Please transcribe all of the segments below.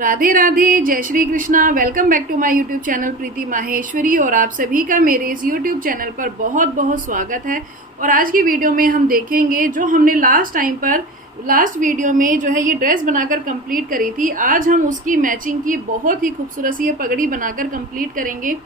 राधे राधे, जय Shri Krishna. Welcome back to my YouTube channel Preeti Maheshwari. और आप सभी का मेरे इस यूट्यूब चैनल पर बहुत बहुत स्वागत है। और आज की वीडियो में हम देखेंगे जो हमने लास्ट वीडियो में जो है ये ड्रेस बनाकर कंप्लीट करी थी, आज हम उसकी मैचिंग की बहुत ही खूबसूरत सी पगड़ी बनाकर कंप्लीट करेंगे।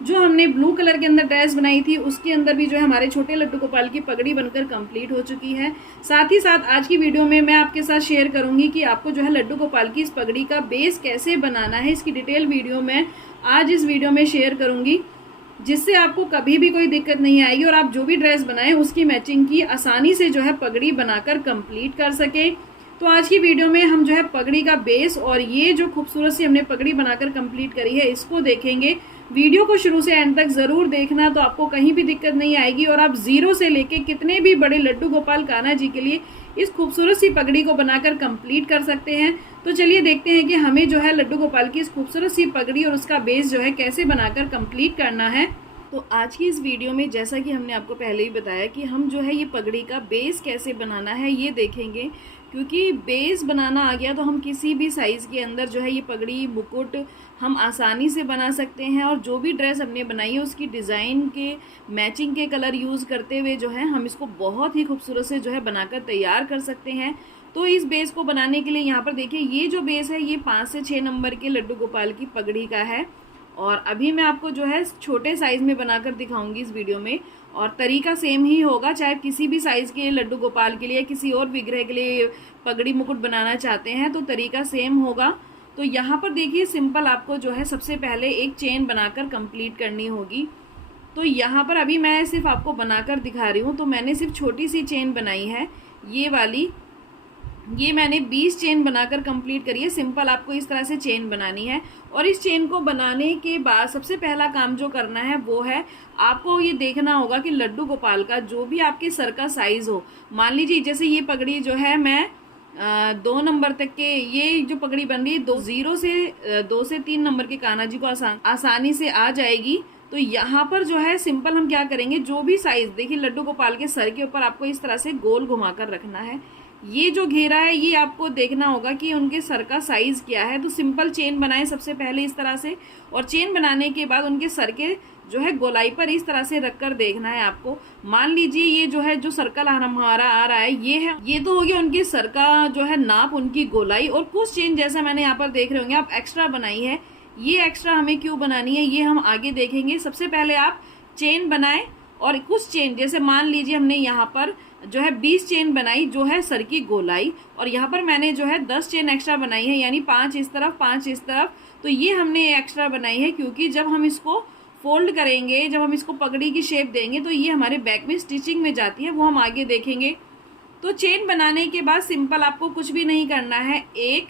जो हमने ब्लू कलर के अंदर ड्रेस बनाई थी उसके अंदर भी जो है हमारे छोटे लड्डू गोपाल की पगड़ी बनकर कंप्लीट हो चुकी है। साथ ही साथ आज की वीडियो में मैं आपके साथ शेयर करूंगी कि आपको जो है लड्डू गोपाल की इस पगड़ी का बेस कैसे बनाना है। इसकी डिटेल वीडियो मैं आज इस वीडियो में शेयर करूंगी, जिससे आपको कभी भी कोई दिक्कत नहीं आएगी और आप जो भी ड्रेस बनाएं उसकी मैचिंग की आसानी से जो है पगड़ी बनाकर कंप्लीट कर सके। तो आज की वीडियो में हम जो है पगड़ी का बेस और ये जो खूबसूरत सी हमने पगड़ी बनाकर कंप्लीट करी है इसको देखेंगे। वीडियो को शुरू से एंड तक जरूर देखना, तो आपको कहीं भी दिक्कत नहीं आएगी और आप जीरो से लेके कितने भी बड़े लड्डू गोपाल कान्हा जी के लिए इस खूबसूरत सी पगड़ी को बनाकर कंप्लीट कर सकते हैं। तो चलिए देखते हैं कि हमें जो है लड्डू गोपाल की इस खूबसूरत सी पगड़ी और उसका बेस जो है कैसे बनाकर कंप्लीट करना है। तो आज की इस वीडियो में जैसा कि हमने आपको पहले ही बताया कि हम जो है ये पगड़ी का बेस कैसे बनाना है ये देखेंगे, क्योंकि बेस बनाना आ गया तो हम किसी भी साइज़ के अंदर जो है ये पगड़ी मुकुट हम आसानी से बना सकते हैं। और जो भी ड्रेस हमने बनाई है उसकी डिज़ाइन के मैचिंग के कलर यूज़ करते हुए जो है हम इसको बहुत ही खूबसूरत से जो है बनाकर तैयार कर सकते हैं। तो इस बेस को बनाने के लिए यहाँ पर देखिए ये जो बेस है ये 5 से 6 नंबर के लड्डू गोपाल की पगड़ी का है। और अभी मैं आपको जो है छोटे साइज़ में बनाकर दिखाऊंगी इस वीडियो में, और तरीका सेम ही होगा चाहे किसी भी साइज़ के लड्डू गोपाल के लिए किसी और विग्रह के लिए पगड़ी मुकुट बनाना चाहते हैं तो तरीका सेम होगा। तो यहाँ पर देखिए सिंपल आपको जो है सबसे पहले एक चेन बनाकर कंप्लीट करनी होगी। तो यहाँ पर अभी मैं सिर्फ आपको बनाकर दिखा रही हूँ। तो मैंने सिर्फ छोटी सी चेन बनाई है ये वाली, ये मैंने 20 चेन बनाकर कंप्लीट करी है। सिंपल आपको इस तरह से चेन बनानी है। और इस चेन को बनाने के बाद सबसे पहला काम जो करना है वो है आपको ये देखना होगा कि लड्डू गोपाल का जो भी आपके सर का साइज़ हो, मान लीजिए जैसे ये पगड़ी जो है मैं 2 नंबर तक के ये जो पगड़ी बन रही है 2 से 3 नंबर के कान्हा जी को आसानी से आ जाएगी। तो यहाँ पर जो है सिंपल हम क्या करेंगे, जो भी साइज़ देखिए लड्डू गोपाल के सर के ऊपर आपको इस तरह से गोल घुमाकर रखना है। ये जो घेरा है ये आपको देखना होगा कि उनके सर का साइज़ क्या है। तो सिंपल चेन बनाएं सबसे पहले इस तरह से, और चेन बनाने के बाद उनके सर के जो है गोलाई पर इस तरह से रखकर देखना है आपको। मान लीजिए ये जो है जो सर्कल हमारा आ रहा है ये तो हो गया उनके सर का जो है नाप, उनकी गोलाई। और कुछ चेन जैसा मैंने यहाँ पर देख रहे होंगे आप एक्स्ट्रा बनाई है, ये एक्स्ट्रा हमें क्यों बनानी है ये हम आगे देखेंगे। सबसे पहले आप चेन बनाएं और कुछ चेन जैसे मान लीजिए हमने यहाँ पर जो है 20 चेन बनाई जो है सर की गोलाई, और यहाँ पर मैंने जो है 10 चेन एक्स्ट्रा बनाई है, यानी 5 इस तरफ 5 इस तरफ। तो ये हमने एक्स्ट्रा बनाई है क्योंकि जब हम इसको फोल्ड करेंगे, जब हम इसको पगड़ी की शेप देंगे तो ये हमारे बैक में स्टिचिंग में जाती है, वो हम आगे देखेंगे। तो चेन बनाने के बाद सिंपल आपको कुछ भी नहीं करना है, 1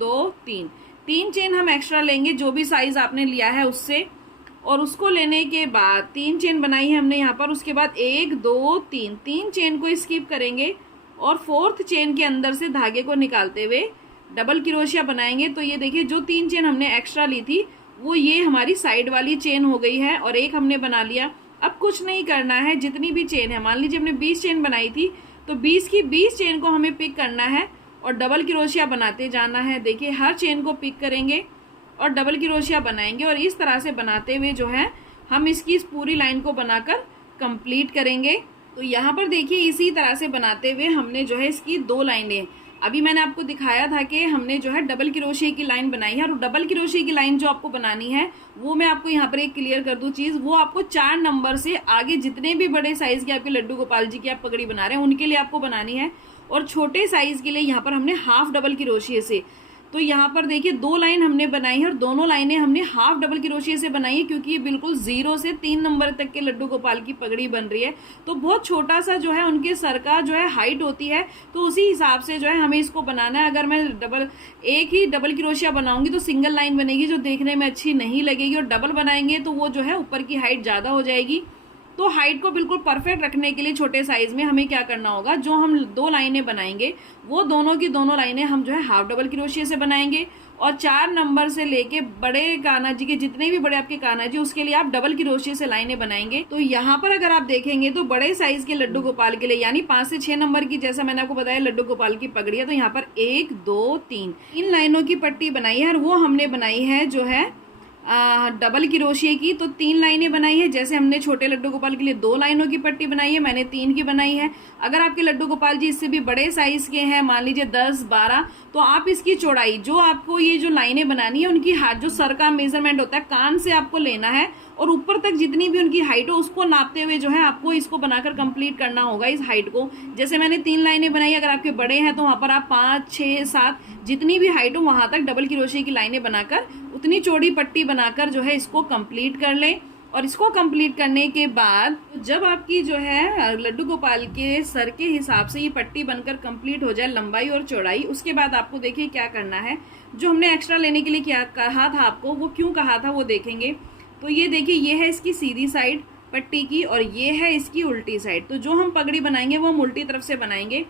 2 3 चेन हम एक्स्ट्रा लेंगे जो भी साइज आपने लिया है उससे, और उसको लेने के बाद 3 चेन बनाई है हमने यहाँ पर। उसके बाद 1 2 3 चेन को स्किप करेंगे और 4th चेन के अंदर से धागे को निकालते हुए डबल क्रोशिया बनाएंगे। तो ये देखिए जो 3 चेन हमने एक्स्ट्रा ली थी वो ये हमारी साइड वाली चेन हो गई है, और एक हमने बना लिया। अब कुछ नहीं करना है, जितनी भी चेन है मान लीजिए हमने 20 चेन बनाई थी तो 20 की 20 चेन को हमें पिक करना है और डबल क्रोशिया बनाते जाना है। देखिए हर चेन को पिक करेंगे और डबल क्रोशिया बनाएंगे, और इस तरह से बनाते हुए जो है हम इसकी इस पूरी लाइन को बनाकर कंप्लीट करेंगे। तो यहाँ पर देखिए इसी तरह से बनाते हुए हमने जो है इसकी 2 लाइनें, अभी मैंने आपको दिखाया था कि हमने जो है डबल क्रोशिया की लाइन बनाई है, और डबल क्रोशिया की लाइन जो आपको बनानी है वो मैं आपको यहाँ पर एक क्लियर कर दूँ चीज़, वो आपको 4 नंबर से आगे जितने भी बड़े साइज़ के आपके लड्डू गोपाल जी की आप पगड़ी बना रहे हैं उनके लिए आपको बनानी है। और छोटे साइज़ के लिए यहाँ पर हमने हाफ डबल क्रोशिया से, तो यहाँ पर देखिए 2 लाइन हमने बनाई है और दोनों लाइनें हमने हाफ डबल क्रोशिया से बनाई है, क्योंकि ये बिल्कुल 0 से 3 नंबर तक के लड्डू गोपाल की पगड़ी बन रही है। तो बहुत छोटा सा जो है उनके सर का जो है हाइट होती है, तो उसी हिसाब से जो है हमें इसको बनाना है। अगर मैं एक ही डबल क्रोशिया बनाऊंगी तो सिंगल लाइन बनेगी जो देखने में अच्छी नहीं लगेगी, और डबल बनाएंगे तो वो जो है ऊपर की हाइट ज़्यादा हो जाएगी। तो हाइट को बिल्कुल परफेक्ट रखने के लिए छोटे साइज में हमें क्या करना होगा, जो हम 2 लाइनें बनाएंगे वो दोनों की दोनों लाइनें हम जो है हाफ डबल क्रोशिया से बनाएंगे, और 4 नंबर से लेके बड़े कान्हा जी के जितने भी बड़े आपके कान्हा जी उसके लिए आप डबल क्रोशिया से लाइनें बनाएंगे। तो यहाँ पर अगर आप देखेंगे तो बड़े साइज के लड्डू गोपाल के लिए यानी 5 से 6 नंबर की, जैसा मैंने आपको बताया लड्डू गोपाल की पगड़ी है, तो यहाँ पर 1 2 3 लाइनों की पट्टी बनाई है, और वो हमने बनाई है जो है डबल क्रोशिया की। तो 3 लाइनें बनाई है, जैसे हमने छोटे लड्डू गोपाल के लिए 2 लाइनों की पट्टी बनाई है, मैंने 3 की बनाई है। अगर आपके लड्डू गोपाल जी इससे भी बड़े साइज के हैं, मान लीजिए 10 12, तो आप इसकी चौड़ाई जो आपको ये जो लाइनें बनानी है उनकी हाथ जो सर का मेजरमेंट होता है कान से आपको लेना है, और ऊपर तक जितनी भी उनकी हाइट हो उसको नापते हुए जो है आपको इसको बनाकर कंप्लीट करना होगा इस हाइट को। जैसे मैंने 3 लाइनें बनाई, अगर आपके बड़े हैं तो वहां पर आप 5 6 7 जितनी भी हाइट हो वहां तक डबल क्रोशिया की लाइनें बनाकर उतनी चौड़ी पट्टी बनाकर जो है इसको कंप्लीट कर लें। और इसको कंप्लीट करने के बाद जब आपकी जो है लड्डू गोपाल के सर के हिसाब से ये पट्टी बनकर कंप्लीट हो जाए लंबाई और चौड़ाई, उसके बाद आपको देखिए क्या करना है। जो हमने एक्स्ट्रा लेने के लिए क्या कहा था आपको, वो क्यों कहा था वो देखेंगे। तो ये देखिए, ये है इसकी सीधी साइड पट्टी की और ये है इसकी उल्टी साइड। तो जो हम पगड़ी बनाएंगे वो हम उल्टी तरफ से बनाएंगे,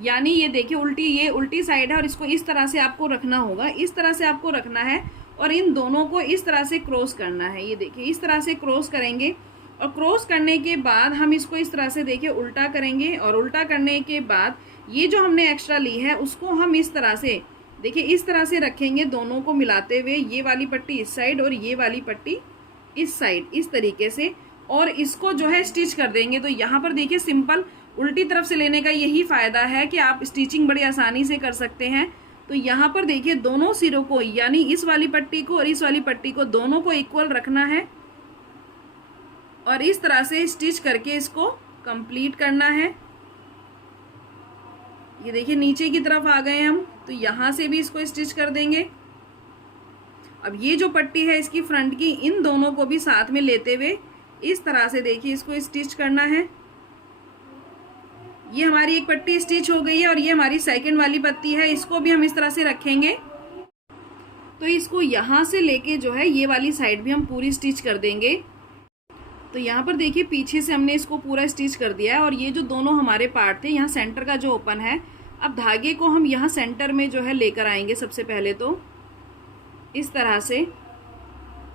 यानी ये देखिए उल्टी, ये उल्टी साइड है और इसको इस तरह से आपको रखना होगा, इस तरह से आपको रखना है, और इन दोनों को इस तरह से क्रॉस करना है। ये देखिए इस तरह से क्रॉस करेंगे, और क्रॉस करने के बाद हम इसको इस तरह से देखिए उल्टा करेंगे, और उल्टा करने के बाद ये जो हमने एक्स्ट्रा ली है उसको हम इस तरह से देखिए इस तरह से रखेंगे, दोनों को मिलाते हुए, ये वाली पट्टी इस साइड और ये वाली पट्टी इस साइड, इस तरीके से, और इसको जो है स्टिच कर देंगे। तो यहाँ पर देखिए सिंपल उल्टी तरफ से लेने का यही फायदा है कि आप स्टिचिंग बड़ी आसानी से कर सकते हैं। तो यहाँ पर देखिए दोनों सिरों को, यानी इस वाली पट्टी को और इस वाली पट्टी को, दोनों को इक्वल रखना है और इस तरह से स्टिच करके इसको कंप्लीट करना है। ये देखिए नीचे की तरफ आ गए हम, तो यहाँ से भी इसको स्टिच कर देंगे। अब ये जो पट्टी है इसकी फ्रंट की, इन दोनों को भी साथ में लेते हुए इस तरह से देखिए इसको स्टिच करना है। ये हमारी एक पट्टी स्टिच हो गई है, और ये हमारी सेकंड वाली पट्टी है, इसको भी हम इस तरह से रखेंगे। तो इसको यहाँ से लेके जो है ये वाली साइड भी हम पूरी स्टिच कर देंगे। तो यहाँ पर देखिए पीछे से हमने इसको पूरा स्टिच कर दिया है, और ये जो दोनों हमारे पार्ट थे, यहाँ सेंटर का जो ओपन है, अब धागे को हम यहाँ सेंटर में जो है लेकर आएंगे सबसे पहले तो इस तरह से,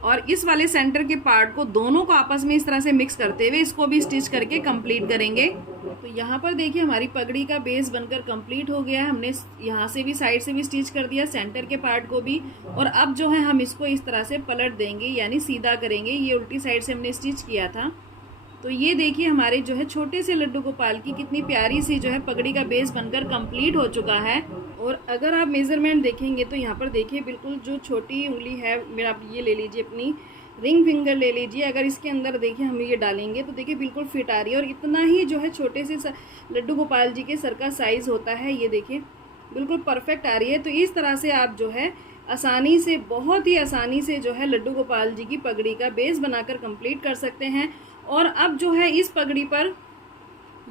और इस वाले सेंटर के पार्ट को दोनों को आपस में इस तरह से मिक्स करते हुए इसको भी स्टिच करके कंप्लीट करेंगे। तो यहाँ पर देखिए हमारी पगड़ी का बेस बनकर कंप्लीट हो गया है। हमने यहाँ से भी साइड से भी स्टिच कर दिया, सेंटर के पार्ट को भी, और अब जो है हम इसको इस तरह से पलट देंगे, यानी सीधा करेंगे। ये उल्टी साइड से हमने स्टिच किया था। तो ये देखिए हमारे जो है छोटे से लड्डू गोपाल की कितनी प्यारी सी जो है पगड़ी का बेस बनकर कंप्लीट हो चुका है। और अगर आप मेजरमेंट देखेंगे तो यहाँ पर देखिए बिल्कुल जो छोटी उंगली है मेरा, आप ये ले लीजिए अपनी रिंग फिंगर ले लीजिए, अगर इसके अंदर देखिए हम ये डालेंगे तो देखिए बिल्कुल फिट आ रही है, और इतना ही जो है छोटे से लड्डू गोपाल जी के सर का साइज़ होता है। ये देखिए बिल्कुल परफेक्ट आ रही है। तो इस तरह से आप जो है आसानी से, बहुत ही आसानी से जो है लड्डू गोपाल जी की पगड़ी का बेस बनाकर कंप्लीट कर सकते हैं। और अब जो है इस पगड़ी पर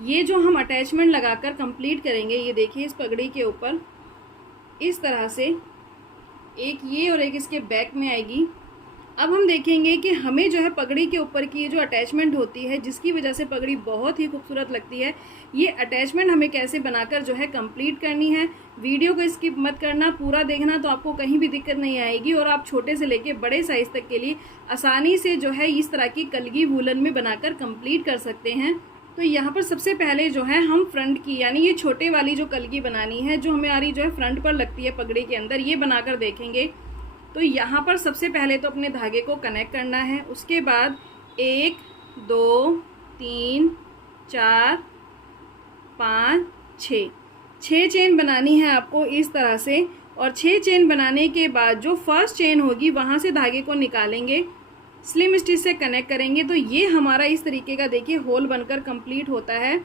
ये जो हम अटैचमेंट लगाकर कंप्लीट करेंगे, ये देखिए इस पगड़ी के ऊपर इस तरह से एक ये और एक इसके बैक में आएगी। अब हम देखेंगे कि हमें जो है पगड़ी के ऊपर की ये जो अटैचमेंट होती है, जिसकी वजह से पगड़ी बहुत ही खूबसूरत लगती है, ये अटैचमेंट हमें कैसे बनाकर जो है कंप्लीट करनी है। वीडियो को स्किप मत करना, पूरा देखना, तो आपको कहीं भी दिक्कत नहीं आएगी, और आप छोटे से लेके बड़े साइज तक के लिए आसानी से जो है इस तरह की कलगी वूलन में बनाकर कंप्लीट कर सकते हैं। तो यहाँ पर सबसे पहले जो है हम फ्रंट की, यानी ये छोटे वाली जो कलगी बनानी है, जो हमारी जो है फ्रंट पर लगती है पगड़ी के अंदर, ये बनाकर देखेंगे। तो यहाँ पर सबसे पहले तो अपने धागे को कनेक्ट करना है, उसके बाद 1 2 3 4 5 6 चेन बनानी है आपको इस तरह से। और 6 चेन बनाने के बाद जो फर्स्ट चेन होगी वहाँ से धागे को निकालेंगे, स्लिम स्टिच से कनेक्ट करेंगे। तो ये हमारा इस तरीके का देखिए होल बनकर कंप्लीट होता है,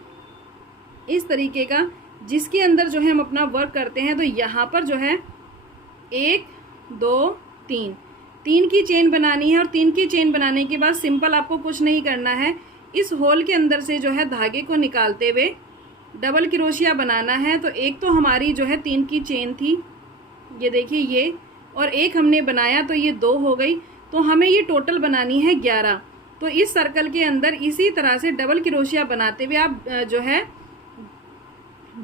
इस तरीके का, जिसके अंदर जो है हम अपना वर्क करते हैं। तो यहाँ पर जो है 1 2 3 की चेन बनानी है, और 3 की चेन बनाने के बाद सिंपल आपको कुछ नहीं करना है, इस होल के अंदर से जो है धागे को निकालते हुए डबल क्रोशिया बनाना है। तो एक तो हमारी जो है 3 की चेन थी, ये देखिए ये, और एक हमने बनाया तो ये 2 हो गई। तो हमें ये टोटल बनानी है 11। तो इस सर्कल के अंदर इसी तरह से डबल क्रोशिया बनाते हुए आप जो है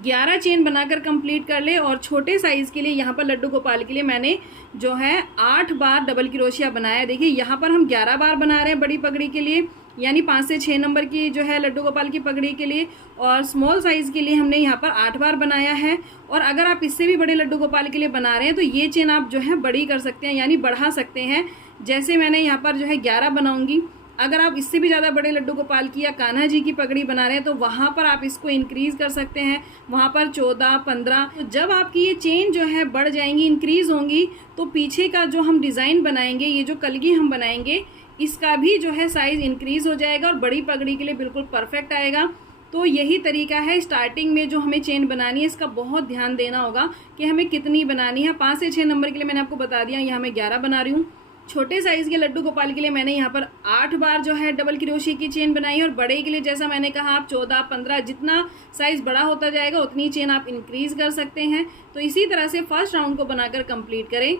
11 चेन बनाकर कंप्लीट कर ले। और छोटे साइज के लिए यहाँ पर लड्डू गोपाल के लिए मैंने जो है 8 बार डबल क्रोशिया बनाया। देखिए यहाँ पर हम 11 बार बना रहे हैं बड़ी पगड़ी के लिए, यानी 5 से 6 नंबर की जो है लड्डू गोपाल की पगड़ी के लिए, और स्मॉल साइज के लिए हमने यहाँ पर 8 बार बनाया है। और अगर आप इससे भी बड़े लड्डू गोपाल के लिए बना रहे हैं तो ये चेन आप जो है बड़ी कर सकते हैं, यानी बढ़ा सकते हैं। जैसे मैंने यहाँ पर जो है 11 बनाऊंगी, अगर आप इससे भी ज़्यादा बड़े लड्डू गोपाल की या कान्हा जी की पगड़ी बना रहे हैं तो वहाँ पर आप इसको इंक्रीज कर सकते हैं, वहाँ पर 14, 15। तो जब आपकी ये चेन जो है बढ़ जाएंगी, इंक्रीज होंगी, तो पीछे का जो हम डिज़ाइन बनाएंगे, ये जो कलगी हम बनाएंगे, इसका भी जो है साइज इंक्रीज हो जाएगा और बड़ी पगड़ी के लिए बिल्कुल परफेक्ट आएगा। तो यही तरीका है स्टार्टिंग में जो हमें चेन बनानी है, इसका बहुत ध्यान देना होगा कि हमें कितनी बनानी है। 5 से 6 नंबर के लिए मैंने आपको बता दिया, यहाँ मैं 11 बना रही हूँ। छोटे साइज के लड्डू गोपाल के लिए मैंने यहाँ पर 8 बार जो है डबल क्रोशिया की चेन बनाई है। और बड़े के लिए जैसा मैंने कहा आप 14, 15, जितना साइज बड़ा होता जाएगा उतनी चेन आप इंक्रीज कर सकते हैं। तो इसी तरह से फर्स्ट राउंड को बनाकर कंप्लीट करें।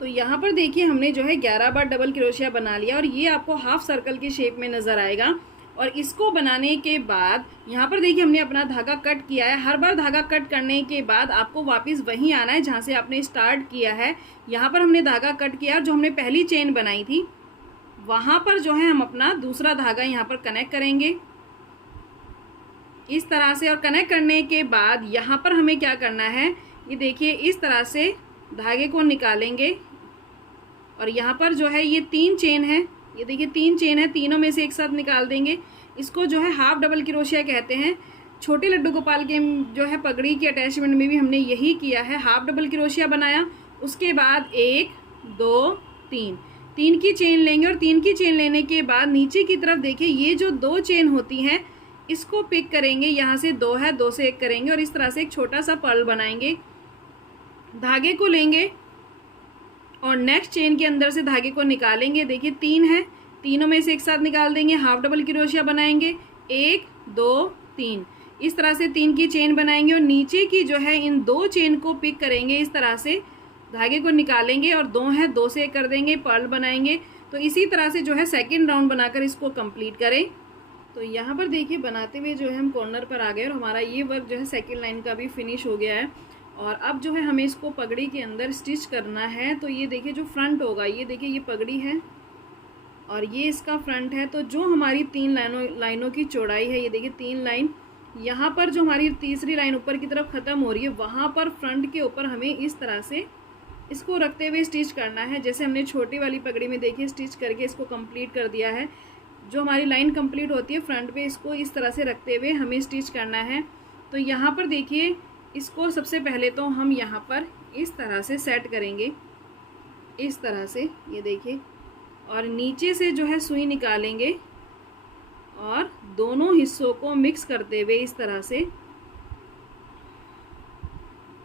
तो यहाँ पर देखिए हमने जो है 11 बार डबल क्रोशिया बना लिया और ये आपको हाफ सर्कल की शेप में नजर आएगा। और इसको बनाने के बाद यहाँ पर देखिए हमने अपना धागा कट किया है। हर बार धागा कट करने के बाद आपको वापस वहीं आना है जहाँ से आपने स्टार्ट किया है। यहाँ पर हमने धागा कट किया और जो हमने पहली चेन बनाई थी वहाँ पर जो है हम अपना दूसरा धागा यहाँ पर कनेक्ट करेंगे इस तरह से। और कनेक्ट करने के बाद यहाँ पर हमें क्या करना है, ये देखिए इस तरह से धागे को निकालेंगे। और यहाँ पर जो है ये 3 चेन है, ये देखिए 3 चेन है, तीनों में से एक साथ निकाल देंगे। इसको जो है हाफ डबल क्रोशिया कहते हैं। छोटे लड्डू गोपाल के जो है पगड़ी के अटैचमेंट में भी हमने यही किया है, हाफ डबल क्रोशिया बनाया। उसके बाद 1, 2, 3 की चेन लेंगे। और 3 की चेन लेने के बाद नीचे की तरफ देखिए ये जो 2 चेन होती हैं इसको पिक करेंगे, यहाँ से 2 है, 2 से 1 करेंगे और इस तरह से एक छोटा सा पर्ल बनाएंगे। धागे को लेंगे और नेक्स्ट चेन के अंदर से धागे को निकालेंगे। देखिए 3 है, तीनों में से एक साथ निकाल देंगे, हाफ डबल क्रोशिया बनाएंगे, 1, 2, 3 इस तरह से 3 की चेन बनाएंगे। और नीचे की जो है इन 2 चेन को पिक करेंगे, इस तरह से धागे को निकालेंगे और 2 है, 2 से 1 कर देंगे, पर्ल बनाएंगे। तो इसी तरह से जो है सेकेंड राउंड बनाकर इसको कंप्लीट करें। तो यहाँ पर देखिए बनाते हुए जो है हम कॉर्नर पर आ गए और हमारा ये वर्क जो है सेकेंड लाइन का भी फिनिश हो गया है। और अब जो है हमें इसको पगड़ी के अंदर स्टिच करना है। तो ये देखिए जो फ्रंट होगा, ये देखिए ये पगड़ी है और ये इसका फ्रंट है। तो जो हमारी 3 लाइनों की चौड़ाई है, ये देखिए 3 लाइन, यहाँ पर जो हमारी तीसरी लाइन ऊपर की तरफ ख़त्म हो रही है वहाँ पर फ्रंट के ऊपर हमें इस तरह से इसको रखते हुए स्टिच करना है। जैसे हमने छोटी वाली पगड़ी में देखिए स्टिच करके इसको कंप्लीट कर दिया है। जो हमारी लाइन कंप्लीट होती है फ्रंट पे, इसको इस तरह से रखते हुए हमें स्टिच करना है। तो यहाँ पर देखिए इसको सबसे पहले तो हम यहाँ पर इस तरह से सेट करेंगे, इस तरह से ये देखिए, और नीचे से जो है सुई निकालेंगे और दोनों हिस्सों को मिक्स करते हुए इस तरह से ये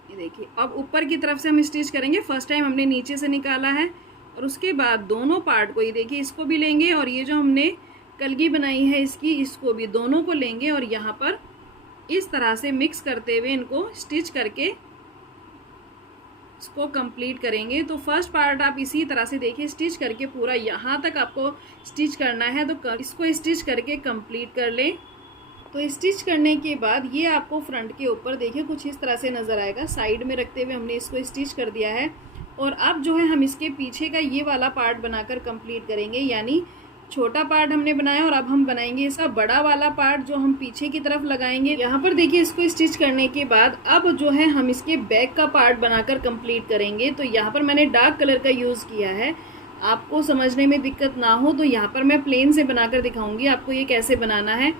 देखिए। अब ऊपर की तरफ से हम स्टिच करेंगे। फर्स्ट टाइम हमने नीचे से निकाला है और उसके बाद दोनों पार्ट को ये देखिए इसको भी लेंगे और ये जो हमने कलगी बनाई है इसकी, इसको भी दोनों को लेंगे और यहाँ पर इस तरह से मिक्स करते हुए इनको स्टिच करके इसको कंप्लीट करेंगे। तो फर्स्ट पार्ट आप इसी तरह से देखिए स्टिच करके पूरा यहाँ तक आपको स्टिच करना है। तो इसको स्टिच करके कंप्लीट कर लें। तो स्टिच करने के बाद ये आपको फ्रंट के ऊपर देखिए कुछ इस तरह से नज़र आएगा। साइड में रखते हुए हमने इसको स्टिच कर दिया है। और अब जो है हम इसके पीछे का ये वाला पार्ट बनाकर कंप्लीट करेंगे, यानी छोटा पार्ट हमने बनाया और अब हम बनाएंगे इसका बड़ा वाला पार्ट जो हम पीछे की तरफ लगाएंगे। यहाँ पर देखिए इसको स्टिच करने के बाद अब जो है हम इसके बैक का पार्ट बनाकर कंप्लीट करेंगे। तो यहाँ पर मैंने डार्क कलर का यूज़ किया है, आपको समझने में दिक्कत ना हो तो यहाँ पर मैं प्लेन से बनाकर दिखाऊंगी आपको ये कैसे बनाना है।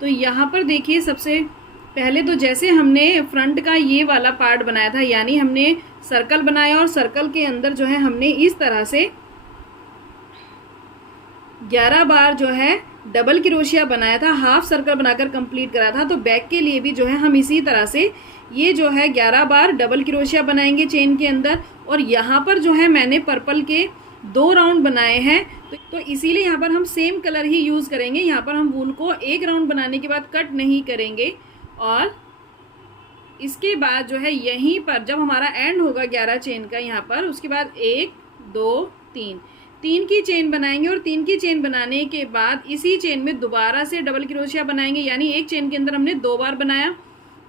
तो यहाँ पर देखिए सबसे पहले तो जैसे हमने फ्रंट का ये वाला पार्ट बनाया था, यानी हमने सर्कल बनाया और सर्कल के अंदर जो है हमने इस तरह से 11 बार जो है डबल क्रोशिया बनाया था, हाफ सर्कल बनाकर कंप्लीट करा था। तो बैक के लिए भी जो है हम इसी तरह से ये जो है 11 बार डबल क्रोशिया बनाएंगे चेन के अंदर। और यहाँ पर जो है मैंने पर्पल के 2 राउंड बनाए हैं, तो इसीलिए यहाँ पर हम सेम कलर ही यूज़ करेंगे। यहाँ पर हम वूल को 1 राउंड बनाने के बाद कट नहीं करेंगे। और इसके बाद जो है यहीं पर जब हमारा एंड होगा 11 चेन का यहाँ पर, उसके बाद 1, 2, 3 3 की चेन बनाएंगे और 3 की चेन बनाने के बाद इसी चेन में दोबारा से डबल क्रोशिया बनाएंगे, यानी एक चेन के अंदर हमने 2 बार बनाया।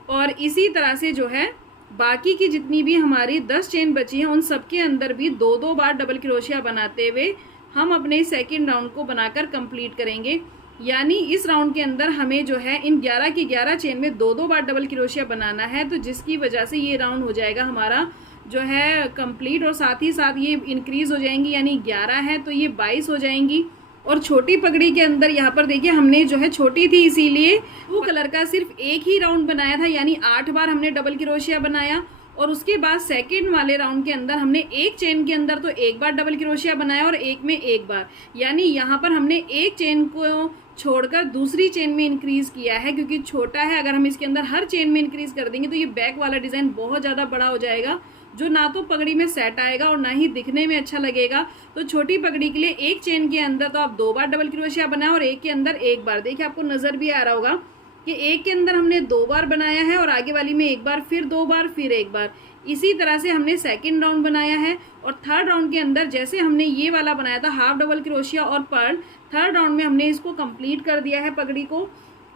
और इसी तरह से जो है बाकी की जितनी भी हमारी 10 चेन बची हैं उन सब के अंदर भी 2-2 बार डबल क्रोशिया बनाते हुए हम अपने सेकेंड राउंड को बनाकर कंप्लीट करेंगे। यानी इस राउंड के अंदर हमें जो है इन 11 की 11 चेन में 2-2 बार डबल क्रोशिया बनाना है, तो जिसकी वजह से ये राउंड हो जाएगा हमारा जो है कंप्लीट। और साथ ही साथ ये इंक्रीज हो जाएंगी, यानी 11 है तो ये 22 हो जाएंगी। और छोटी पगड़ी के अंदर यहाँ पर देखिए हमने जो है छोटी थी इसीलिए ब्लू कलर का सिर्फ एक ही राउंड बनाया था, यानी 8 बार हमने डबल क्रोशिया बनाया। और उसके बाद सेकेंड वाले राउंड के अंदर हमने एक चेन के अंदर तो 1 बार डबल क्रोशिया बनाया और एक में 1 बार, यानी यहाँ पर हमने एक चेन को छोड़कर दूसरी चेन में इंक्रीज किया है, क्योंकि छोटा है। अगर हम इसके अंदर हर चेन में इंक्रीज कर देंगे तो ये बैक वाला डिजाइन बहुत ज़्यादा बड़ा हो जाएगा, जो ना तो पगड़ी में सेट आएगा और ना ही दिखने में अच्छा लगेगा। तो छोटी पगड़ी के लिए एक चेन के अंदर तो आप 2 बार डबल क्रोशिया बनाएं और एक के अंदर 1 बार। देखिए आपको नज़र भी आ रहा होगा कि एक के अंदर हमने 2 बार बनाया है और आगे वाली में 1 बार, फिर 2 बार, फिर 1 बार। इसी तरह से हमने सेकंड राउंड बनाया है। और थर्ड राउंड के अंदर जैसे हमने ये वाला बनाया था हाफ डबल क्रोशिया और पर्ल, थर्ड राउंड में हमने इसको कंप्लीट कर दिया है पगड़ी को।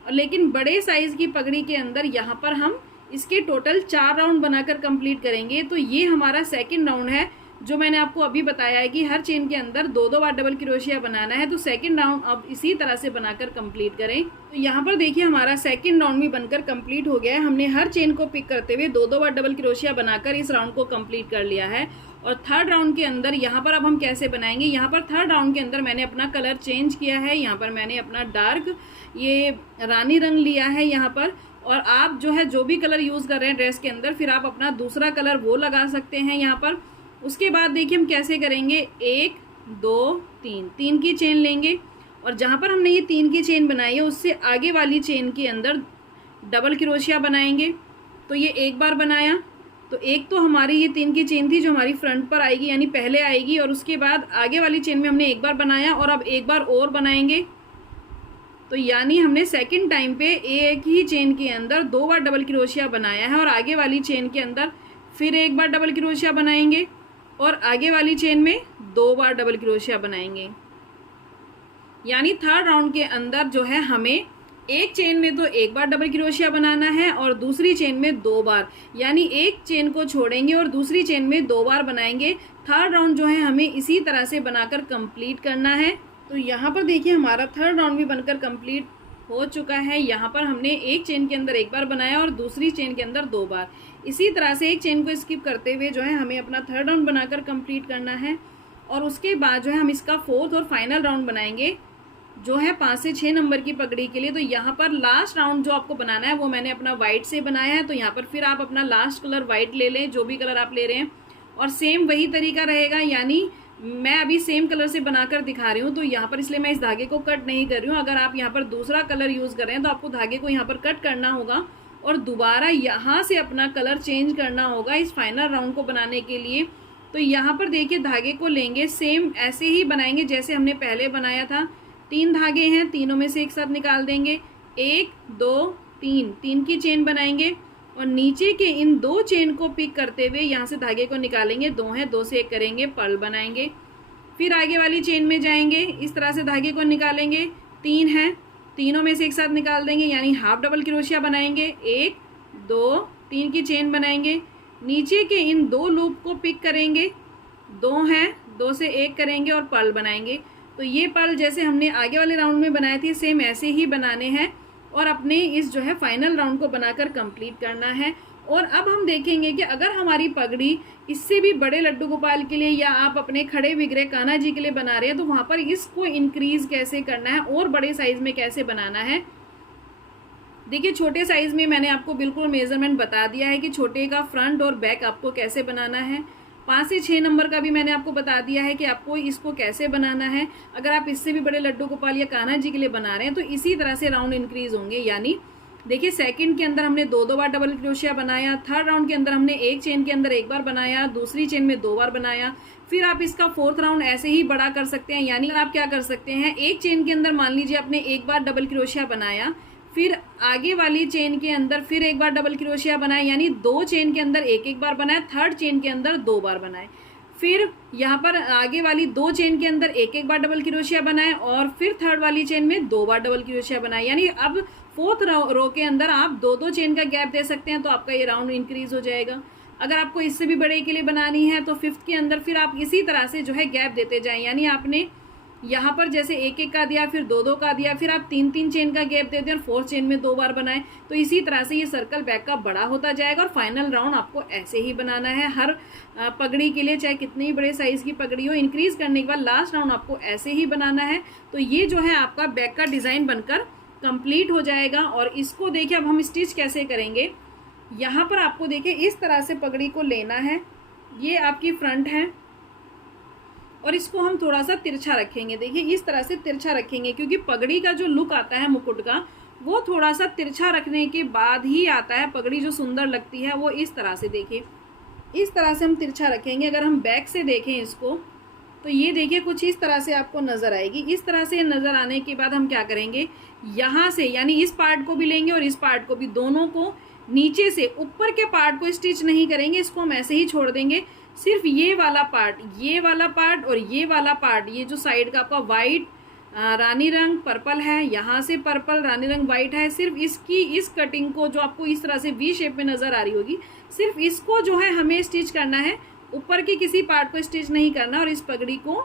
लेकिन बड़े साइज की पगड़ी के अंदर यहाँ पर हम इसके टोटल 4 राउंड बनाकर कंप्लीट करेंगे। तो ये हमारा सेकंड राउंड है, जो मैंने आपको अभी बताया है कि हर चेन के अंदर 2-2 बार डबल क्रोशिया बनाना है। तो सेकंड राउंड अब इसी तरह से बनाकर कंप्लीट करें। तो यहाँ पर देखिए हमारा सेकंड राउंड भी बनकर कंप्लीट हो गया है। हमने हर चेन को पिक करते हुए 2-2 बार डबल क्रोशिया बनाकर इस राउंड को कंप्लीट कर लिया है। और थर्ड राउंड के अंदर यहाँ पर अब हम कैसे बनाएंगे, यहाँ पर थर्ड राउंड के अंदर मैंने अपना कलर चेंज किया है। यहाँ पर मैंने अपना डार्क ये रानी रंग लिया है यहाँ पर। और आप जो है जो भी कलर यूज़ कर रहे हैं ड्रेस के अंदर, फिर आप अपना दूसरा कलर वो लगा सकते हैं यहाँ पर। उसके बाद देखिए हम कैसे करेंगे, 1 2 3 3 की चेन लेंगे और जहाँ पर हमने ये 3 की चेन बनाई है उससे आगे वाली चेन के अंदर डबल क्रोशिया बनाएंगे। तो ये 1 बार बनाया, तो एक तो हमारी ये 3 की चेन थी जो हमारी फ्रंट पर आएगी, यानी पहले आएगी। और उसके बाद आगे वाली चेन में हमने 1 बार बनाया और अब 1 बार और बनाएंगे। तो यानी हमने सेकंड टाइम पे एक ही चेन के अंदर 2 बार डबल क्रोशिया बनाया है और आगे वाली चेन के अंदर फिर 1 बार डबल क्रोशिया बनाएंगे और आगे वाली चेन में 2 बार डबल क्रोशिया बनाएंगे। यानी थर्ड राउंड के अंदर जो है हमें एक चेन में तो 1 बार डबल क्रोशिया बनाना है और दूसरी चेन में 2 बार, यानी एक चेन को छोड़ेंगे और दूसरी चेन में 2 बार बनाएंगे। थर्ड राउंड जो है हमें इसी तरह से बनाकर कंप्लीट करना है। तो यहाँ पर देखिए हमारा थर्ड राउंड भी बनकर कंप्लीट हो चुका है। यहाँ पर हमने एक चेन के अंदर 1 बार बनाया और दूसरी चेन के अंदर 2 बार। इसी तरह से एक चेन को स्किप करते हुए जो है हमें अपना थर्ड राउंड बनाकर कंप्लीट करना है। और उसके बाद जो है हम इसका फोर्थ और फाइनल राउंड बनाएंगे, जो है 5 से 6 नंबर की पगड़ी के लिए। तो यहाँ पर लास्ट राउंड जो आपको बनाना है वो मैंने अपना वाइट से बनाया है। तो यहाँ पर फिर आप अपना लास्ट कलर वाइट ले लें, जो भी कलर आप ले रहे हैं, और सेम वही तरीका रहेगा। यानी मैं अभी सेम कलर से बनाकर दिखा रही हूँ, तो यहाँ पर इसलिए मैं इस धागे को कट नहीं कर रही हूँ। अगर आप यहाँ पर दूसरा कलर यूज़ कर रहे हैं तो आपको धागे को यहाँ पर कट करना होगा और दोबारा यहाँ से अपना कलर चेंज करना होगा इस फाइनल राउंड को बनाने के लिए। तो यहाँ पर देखिए धागे को लेंगे, सेम ऐसे ही बनाएंगे जैसे हमने पहले बनाया था। 3 धागे हैं, तीनों में से एक साथ निकाल देंगे, 1 2 3 3 की चेन बनाएंगे और नीचे के इन 2 चेन को पिक करते हुए यहाँ से धागे को निकालेंगे। 2 हैं, 2 से 1 करेंगे, पर्ल बनाएंगे। फिर आगे वाली चेन में जाएंगे, इस तरह से धागे को निकालेंगे। 3 हैं, तीनों में से एक साथ निकाल देंगे, यानी हाफ डबल क्रोशिया बनाएंगे। 1 2 3 की चेन बनाएंगे, नीचे के इन 2 लूप को पिक करेंगे। 2 हैं, 2 से 1 करेंगे और पर्ल बनाएंगे। तो ये पर्ल जैसे हमने आगे वाले राउंड में बनाए थे सेम ऐसे ही बनाने हैं और अपने इस जो है फाइनल राउंड को बनाकर कंप्लीट करना है। और अब हम देखेंगे कि अगर हमारी पगड़ी इससे भी बड़े लड्डू गोपाल के लिए या आप अपने खड़े विग्रह कान्हा जी के लिए बना रहे हैं तो वहाँ पर इसको इंक्रीज कैसे करना है और बड़े साइज में कैसे बनाना है। देखिए छोटे साइज में मैंने आपको बिल्कुल मेजरमेंट बता दिया है कि छोटे का फ्रंट और बैक आपको कैसे बनाना है। 5 से 6 नंबर का भी मैंने आपको बता दिया है कि आपको इसको कैसे बनाना है। अगर आप इससे भी बड़े लड्डू गोपाल या कान्हा जी के लिए बना रहे हैं तो इसी तरह से राउंड इंक्रीज होंगे। यानी देखिए सेकंड के अंदर हमने 2 बार डबल क्रोशिया बनाया, थर्ड राउंड के अंदर हमने एक चेन के अंदर 1 बार बनाया, दूसरी चेन में 2 बार बनाया। फिर आप इसका फोर्थ राउंड ऐसे ही बड़ा कर सकते हैं। यानी आप क्या कर सकते हैं, एक चेन के अंदर मान लीजिए आपने 1 बार डबल क्रोशिया बनाया, फिर आगे वाली चेन के अंदर फिर 1 बार डबल क्रोशिया बनाए, यानी 2 चेन के अंदर 1 बार बनाए, थर्ड चेन के अंदर 2 बार बनाए। फिर यहाँ पर आगे वाली 2 चेन के अंदर एक एक बार डबल क्रोशिया बनाए और फिर थर्ड वाली चेन में 2 बार डबल क्रोशिया बनाए। यानी अब फोर्थ रो के अंदर आप 2-2 चेन का गैप दे सकते हैं, तो आपका ये राउंड इंक्रीज हो जाएगा। अगर आपको इससे भी बड़े के लिए बनानी है तो फिफ्थ के अंदर फिर आप इसी तरह से जो है गैप देते जाएं। यानी आपने यहाँ पर जैसे एक एक का दिया, फिर 2-2 का दिया, फिर आप 3-3 चेन का गैप दे दें और फोर्थ चेन में 2 बार बनाए। तो इसी तरह से ये सर्कल बैक का बड़ा होता जाएगा और फाइनल राउंड आपको ऐसे ही बनाना है हर पगड़ी के लिए, चाहे कितनी बड़े साइज की पगड़ी हो। इंक्रीज करने के बाद लास्ट राउंड आपको ऐसे ही बनाना है। तो ये जो है आपका बैक का डिजाइन बनकर कंप्लीट हो जाएगा। और इसको देखिए अब हम स्टिच कैसे करेंगे। यहाँ पर आपको देखिए इस तरह से पगड़ी को लेना है, ये आपकी फ्रंट है और इसको हम थोड़ा सा तिरछा रखेंगे। देखिए इस तरह से तिरछा रखेंगे, क्योंकि पगड़ी का जो लुक आता है मुकुट का वो थोड़ा सा तिरछा रखने के बाद ही आता है। पगड़ी जो सुंदर लगती है वो इस तरह से, देखिए इस तरह से हम तिरछा रखेंगे। अगर हम बैक से देखें इसको तो ये देखिए कुछ इस तरह से आपको नजर आएगी। इस तरह से नजर आने के बाद हम क्या करेंगे, यहाँ से यानी इस पार्ट को भी लेंगे और इस पार्ट को भी, दोनों को नीचे से ऊपर के पार्ट को स्टिच नहीं करेंगे, इसको हम ऐसे ही छोड़ देंगे। सिर्फ ये वाला पार्ट और ये वाला पार्ट, ये जो साइड का आपका वाइट रानी रंग पर्पल है, यहाँ से पर्पल रानी रंग वाइट है, सिर्फ इसकी इस कटिंग को जो आपको इस तरह से वी शेप में नजर आ रही होगी, सिर्फ इसको जो है हमें स्टिच करना है, ऊपर के किसी पार्ट को स्टिच नहीं करना और इस पगड़ी को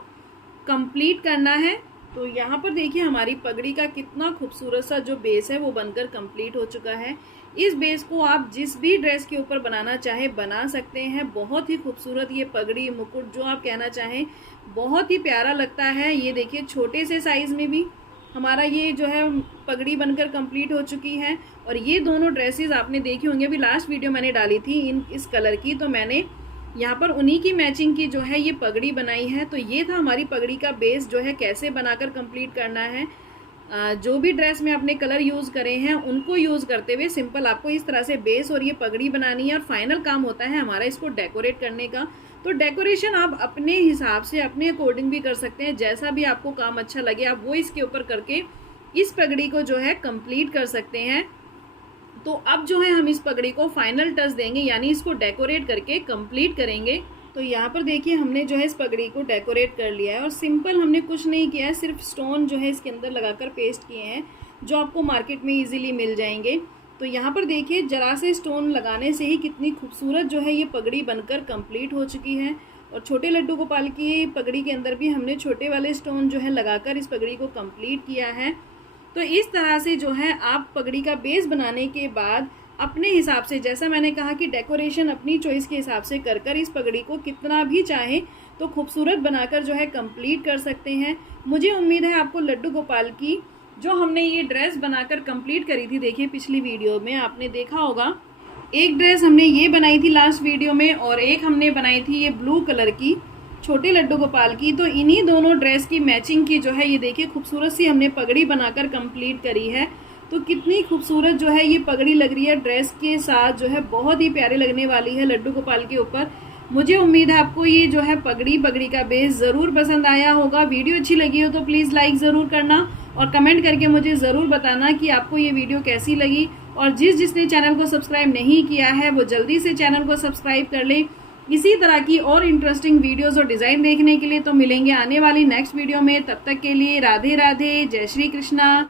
कंप्लीट करना है। तो यहाँ पर देखिए हमारी पगड़ी का कितना खूबसूरत सा जो बेस है वो बनकर कंप्लीट हो चुका है। इस बेस को आप जिस भी ड्रेस के ऊपर बनाना चाहे बना सकते हैं। बहुत ही खूबसूरत ये पगड़ी मुकुट जो आप कहना चाहें, बहुत ही प्यारा लगता है। ये देखिए छोटे से साइज में भी हमारा ये जो है पगड़ी बनकर कंप्लीट हो चुकी है। और ये दोनों ड्रेसेस आपने देखी होंगी, अभी लास्ट वीडियो मैंने डाली थी इस कलर की, तो मैंने यहाँ पर उन्हीं की मैचिंग की जो है ये पगड़ी बनाई है। तो ये था हमारी पगड़ी का बेस जो है कैसे बनाकर कंप्लीट करना है। जो भी ड्रेस में आपने कलर यूज़ करे हैं उनको यूज़ करते हुए सिंपल आपको इस तरह से बेस और ये पगड़ी बनानी है। और फाइनल काम होता है हमारा इसको डेकोरेट करने का। तो डेकोरेशन आप अपने हिसाब से अपने अकॉर्डिंग भी कर सकते हैं, जैसा भी आपको काम अच्छा लगे आप वो इसके ऊपर करके इस पगड़ी को जो है कंप्लीट कर सकते हैं। तो अब जो है हम इस पगड़ी को फाइनल टच देंगे, यानी इसको डेकोरेट करके कंप्लीट करेंगे। तो यहाँ पर देखिए हमने जो है इस पगड़ी को डेकोरेट कर लिया है और सिंपल हमने कुछ नहीं किया है, सिर्फ स्टोन जो है इसके अंदर लगाकर पेस्ट किए हैं जो आपको मार्केट में इजीली मिल जाएंगे। तो यहाँ पर देखिए जरा से स्टोन लगाने से ही कितनी खूबसूरत जो है ये पगड़ी बनकर कंप्लीट हो चुकी है। और छोटे लड्डू गोपाल की पगड़ी के अंदर भी हमने छोटे वाले स्टोन जो है लगाकर इस पगड़ी को कंप्लीट किया है। तो इस तरह से जो है आप पगड़ी का बेस बनाने के बाद अपने हिसाब से, जैसा मैंने कहा कि डेकोरेशन अपनी चॉइस के हिसाब से कर इस पगड़ी को कितना भी चाहे तो खूबसूरत बनाकर जो है कंप्लीट कर सकते हैं। मुझे उम्मीद है आपको लड्डू गोपाल की जो हमने ये ड्रेस बनाकर कंप्लीट करी थी, देखिए पिछली वीडियो में आपने देखा होगा, एक ड्रेस हमने ये बनाई थी लास्ट वीडियो में और एक हमने बनाई थी ये ब्लू कलर की छोटे लड्डू गोपाल की। तो इन्हीं दोनों ड्रेस की मैचिंग की जो है ये देखिए खूबसूरत सी हमने पगड़ी बनाकर कंप्लीट करी है। तो कितनी खूबसूरत जो है ये पगड़ी लग रही है ड्रेस के साथ, जो है बहुत ही प्यारी लगने वाली है लड्डू गोपाल के ऊपर। मुझे उम्मीद है आपको ये जो है पगड़ी का बेस ज़रूर पसंद आया होगा। वीडियो अच्छी लगी हो तो प्लीज़ लाइक ज़रूर करना और कमेंट करके मुझे ज़रूर बताना कि आपको ये वीडियो कैसी लगी। और जिसने चैनल को सब्सक्राइब नहीं किया है वो जल्दी से चैनल को सब्सक्राइब कर ले। इसी तरह की और इंटरेस्टिंग वीडियोस और डिज़ाइन देखने के लिए तो मिलेंगे आने वाली नेक्स्ट वीडियो में। तब तक के लिए राधे राधे, जय श्री कृष्णा।